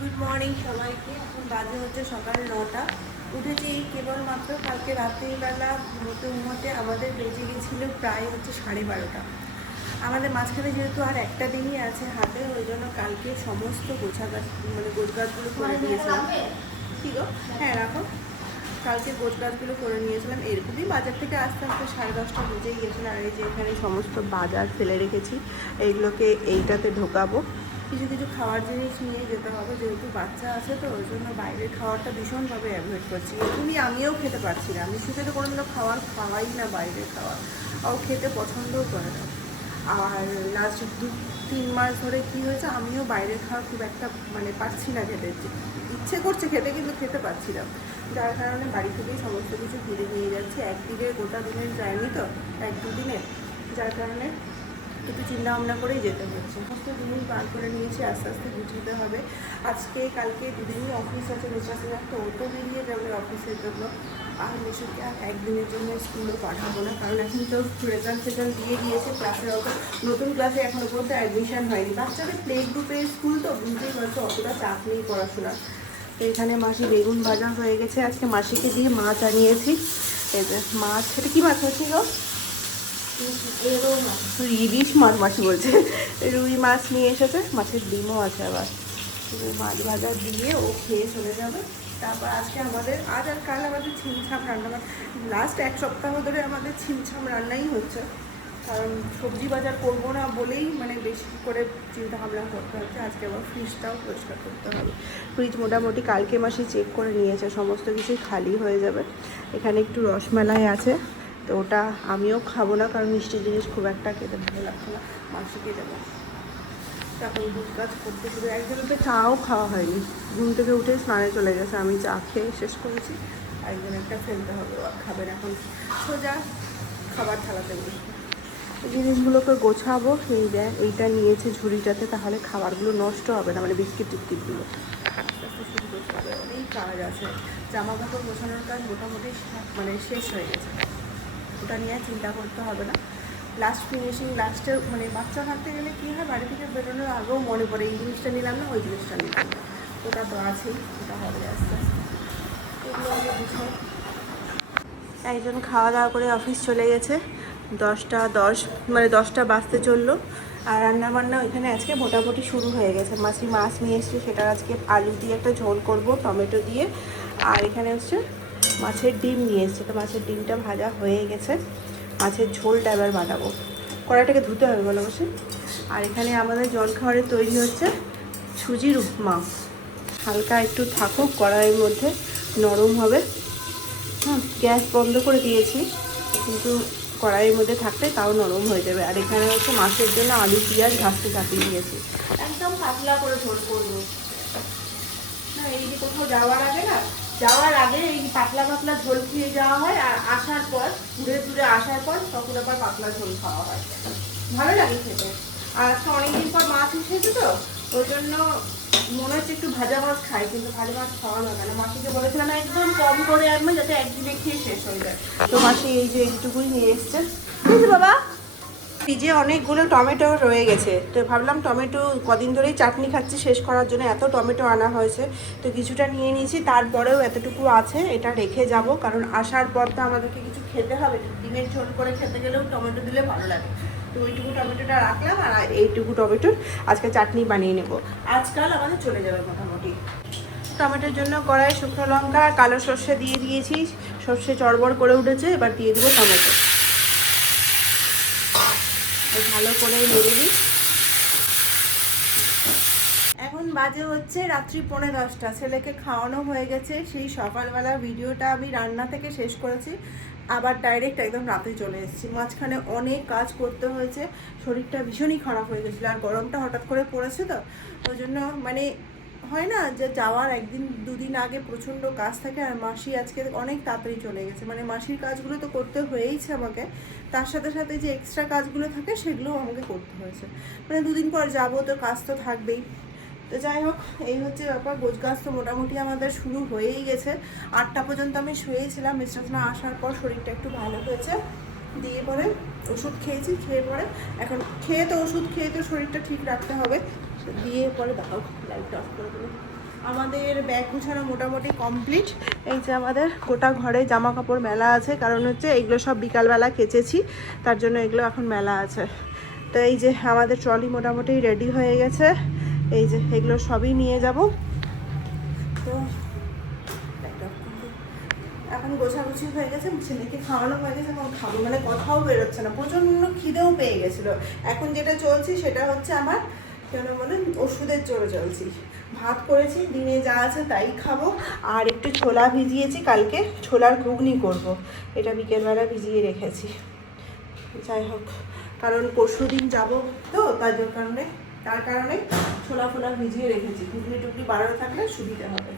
Good morning সবাইকে। এখন বাজে হচ্ছে সকাল 9টা। উঠেছি এই কেবলমাত্র। কালকে রাত্রিবেলা ঘুমোতে আমাদের বেজে গেছিলো প্রায় হচ্ছে 12:30। আমাদের মাঝখানে যেহেতু আর একটা দিনই আছে হাতে, ওই জন্য কালকে সমস্ত গোছগাছগুলো করে নিয়েছিলাম। কি গো? হ্যাঁ রাখো। কালকে গোছগাছগুলো করে নিয়েছিলাম। এরকমই বাজার থেকে আস্তে আস্তে 10:30 বেজেই গেছিলো। আর এই যে এখানে সমস্ত বাজার ফেলে রেখেছি, এইগুলোকে এইটাতে ঢোকাবো। কিছু কিছু খাওয়ার জিনিস নিয়ে যেতে হবে, যেহেতু বাচ্চা আছে তো ওই জন্য বাইরের খাওয়ারটা ভীষণভাবে অ্যাভয়েড করছি। এরকমই আমিও খেতে পারছি না। আমি শুধু তো কোনোদিনও খাওয়াই না বাইরের খাওয়ার, আর খেতে পছন্দও করে না। আর লাস্ট 2-3 মাস ধরে কী হয়েছে, আমিও বাইরের খাওয়া খুব একটা পারছি না খেতে। ইচ্ছে করছে খেতে, কিন্তু খেতে পারছি না। যার কারণে বাড়ি থেকেই সমস্ত কিছু কিনে নিয়ে যাচ্ছি। একদিকে গোটা দিনের যায়নি তো, 1-2 দিনে, যার কারণে একটু চিন্তা ভাবনা করেই যেতে হচ্ছে। সমস্ত জিনিস বার করে নিয়েছি, আস্তে আস্তে গুছিয়ে হবে। আজকে কালকে দুদিনই অফিস আছে। মিশাসের একটা অটো বেরিয়ে যাবে অফিসের জন্য। আর মিশুকে আর একদিনের জন্য স্কুলে পাঠাবো না, কারণ এখন তো রেজাল্ট দিয়ে দিয়েছে। ক্লাসে নতুন ক্লাসে এখনও পর্যন্ত অ্যাডমিশন হয়নি। বাচ্চাদের প্লে গ্রুপের স্কুল তো বুঝতেই পারছো, অতটা চাপ নেই পড়াশোনার। তো এখানে মাসি বেগুন ভাজা হয়ে গেছে। আজকে মাসিকে দিয়ে মাছ আনিয়েছি। এই যে মাছ, এটা কী মাছ হচ্ছে গো? ইলিশ মাছ মাছি বলছে। রুই মাছ নিয়ে এসেছে, মাছের ডিমও আছে আবার। মাছ ভাজা দিয়ে ও খেয়ে চলে যাবে। তারপর আজকে আমাদের আজ আর কাল আমাদের ছিমছাম রান্না, লাস্ট 1 সপ্তাহ ধরে আমাদের ছিমছাম রান্নাই হচ্ছে। কারণ সবজি বাজার করবো না বলেই বেশি করে চিন্তা ভাবনা করতে হচ্ছে। আজকে আবার ফ্রিজটাও পরিষ্কার করতে হবে। ফ্রিজ মোটামুটি কালকে মাসে চেক করে নিয়েছে, সমস্ত কিছুই খালি হয়ে যাবে। এখানে একটু রসমালাই আছে, তো ওটা আমিও খাবো না, কারণ মিষ্টি জিনিস খুব একটা খেতে ভালো লাগছে না। মাসিকে দেবো। তারপর দুধ কাজ করতে শুরু। একজনকে চাও খাওয়া হয়নি, ঘুম থেকে উঠে স্নানে চলে গেছে। আমি চা খেয়ে শেষ করেছি। একজন একটা ফেলতে হবে, খাবেন এখন সোজা খাবার থালাতে বসে। এই জিনিসগুলোকে গোছাবো। এই দেখ, এইটা নিয়েছে ঝুড়িটাতে, তাহলে খাবারগুলো নষ্ট হবে না, বিস্কিট টিস্কিটগুলো। আস্তে আস্তে শুরু করতে হবে, অনেক কাজ আছে। জামা কাপড় গোছানোর কাজ মোটামুটি শেষ হয়ে গেছে। ওটা নিয়ে চিন্তা করতে হবে না। লাস্ট ফিনিশিং, লাস্টে বাচ্চা থাকতে গেলে কী হয়, বাড়ি থেকে বেরোনোর আগেও মনে পড়ে এই জিনিসটা নিলাম না, ওই জিনিসটা নিলাম না। ওটা তো আছেই, ওটা হবে আস্তে আস্তে। এগুলো আগে বুঝাই। একজন খাওয়া দাওয়া করে অফিস চলে গেছে। 10টা বাজতে চললো। আর রান্নাবান্না ওইখানে আজকে মোটামুটি শুরু হয়ে গেছে। মাছি মাছ নিয়ে এসছে, সেটার আজকে আলু দিয়ে একটা ঝোল করব টমেটো দিয়ে। আর এখানে হচ্ছে মাছের ডিম নিয়ে এসছে, তো মাছের ডিমটা ভাজা হয়ে গেছে। মাছের ঝোলটা এবার বানাবো। কড়াইটাকে ধুতে হবে বলো বসে। আর এখানে আমাদের জলখাবারে তৈরি হচ্ছে সুজির উপমা। হালকা একটু থাকুক কড়াইয়ের মধ্যে, নরম হবে। হ্যাঁ, গ্যাস বন্ধ করে দিয়েছি, কিন্তু কড়াইয়ের মধ্যে থাকলে তাও নরম হয়ে যাবে। আর এখানে হচ্ছে মাছের জন্য আলু পেঁয়াজ ভাজতে চাপিয়ে দিয়েছি। একদম পাতলা করে ঝোল করবো না, এই যে কোথাও যাওয়ার আগে এই পাতলা পাতলা ঝোল খেয়ে যাওয়া হয়। আর আসার পর ঘুরে আসার পর তখন আবার পাতলা ঝোল খাওয়া হয়, ভালো লাগে খেতে। আর আজকে অনেকদিন পর মাছ উঠেছে তো, ওই জন্য মনে হচ্ছে একটু ভাজা মাছ খাই, কিন্তু ভাজা মাছ খাওয়া যাবে না। মাসিকে বলেছিলাম একদম কম করে আনবো, যাতে একদিনে খেয়ে শেষ হয়ে যায়। তো মাসি এই যে এইটুকুই নিয়ে এসছে। বুঝলি বাবা, ফ্রিজে অনেকগুলো টমেটো রয়ে গেছে, তো ভাবলাম টমেটো কদিন ধরেই চাটনি খাচ্ছি, শেষ করার জন্য এত টমেটো আনা হয়েছে, তো কিছুটা নিয়ে নিয়েছি। তারপরেও এতটুকু আছে, এটা রেখে যাব, কারণ আসার পর তো আমাদেরকে কিছু খেতে হবে। ডিমের ঝোল করে খেতে গেলেও টমেটো দিলে ভালো লাগে। তো ওইটুকু টমেটোটা রাখলাম, আর এইটুকু টমেটোর আজকে চাটনি বানিয়ে নেব। আজকাল আমাদের চলে যাবে মোটামুটি। টমেটোর জন্য কড়াই শুকনো লঙ্কা আর কালো সর্ষে দিয়ে দিয়েছি। সর্ষে চড়বড় করে উঠেছে, এবার দিয়ে দেবো টমেটো। ভালো করে নেড়ে দিই। এখন বাজে হচ্ছে রাত্রি 10:45। ছেলেকে খাওয়ানো হয়ে গেছে। সেই সকালবেলা ভিডিওটা আমি রান্না থেকে শেষ করেছি, আবার ডাইরেক্ট একদম রাতে চলে এসেছি। মাঝখানে অনেক কাজ করতে হয়েছে, শরীরটা ভীষণই খারাপ হয়ে গেছিলো। আর গরমটা হঠাৎ করে পড়েছে তো, ওই জন্য হয় না যে যাওয়ার 1-2 দিন আগে প্রচণ্ড কাজ থাকে। আর মাসি আজকে অনেক তাড়াতাড়ি চলে গেছে, মাসির কাজগুলো তো করতে হয়েইছে আমাকে, তার সাথে সাথে যে এক্সট্রা কাজগুলো থাকে সেগুলোও আমাকে করতে হয়েছে। 2 দিন পর যাবো, তো কাজ তো থাকবেই। তো যাই হোক, এই হচ্ছে ব্যাপার। গোছগাছ তো মোটামুটি আমাদের শুরু হয়েই গেছে। 8টা পর্যন্ত আমি শুয়েছিলাম। মিস্টার আসার পর শরীরটা একটু ভালো হয়েছে, দিয়ে পরে ওষুধ খেয়েছি। খেয়ে পরে এখন ওষুধ খেয়ে তো শরীরটা ঠিক রাখতে হবে, দিয়ে পরে দাও লাইটটা অফ করে দেবো। আমাদের ব্যাগ গুছানো মোটামুটি কমপ্লিট। এই যে আমাদের গোটা ঘরে জামা কাপড় মেলা আছে, কারণ হচ্ছে এগুলো সব বিকালবেলা কেচেছি, তার জন্য এগুলো এখন মেলা আছে। তো এই যে আমাদের ট্রলি মোটামুটি রেডি হয়ে গেছে, এই যে এগুলো সবই নিয়ে যাব। তো এখন গোছাগুছি হয়ে গেছে, ছেলেকে খাওয়ানো হয়ে গেছে, এখন খাবো, মানে কথাও বেরোচ্ছে না, প্রচণ্ড খিদেও পেয়ে গেছিলো। এখন যেটা চলছি সেটা হচ্ছে আমার কেন বলে ওষুধের জোরে চলছি। ভাত করেছি, দিনে যা আছে তাই খাবো, আর একটু ছোলা ভিজিয়েছি, কালকে ছোলার ঘুগনি করব, এটা বিকেলবেলা ভিজিয়ে রেখেছি। যাই হোক, কারণ পরশু দিন যাবো তো, তার কারণে ছোলা ফোলা ভিজিয়ে রেখেছি, ঘুগনি টুগনি বানানো থাকলে সুবিধা হবে।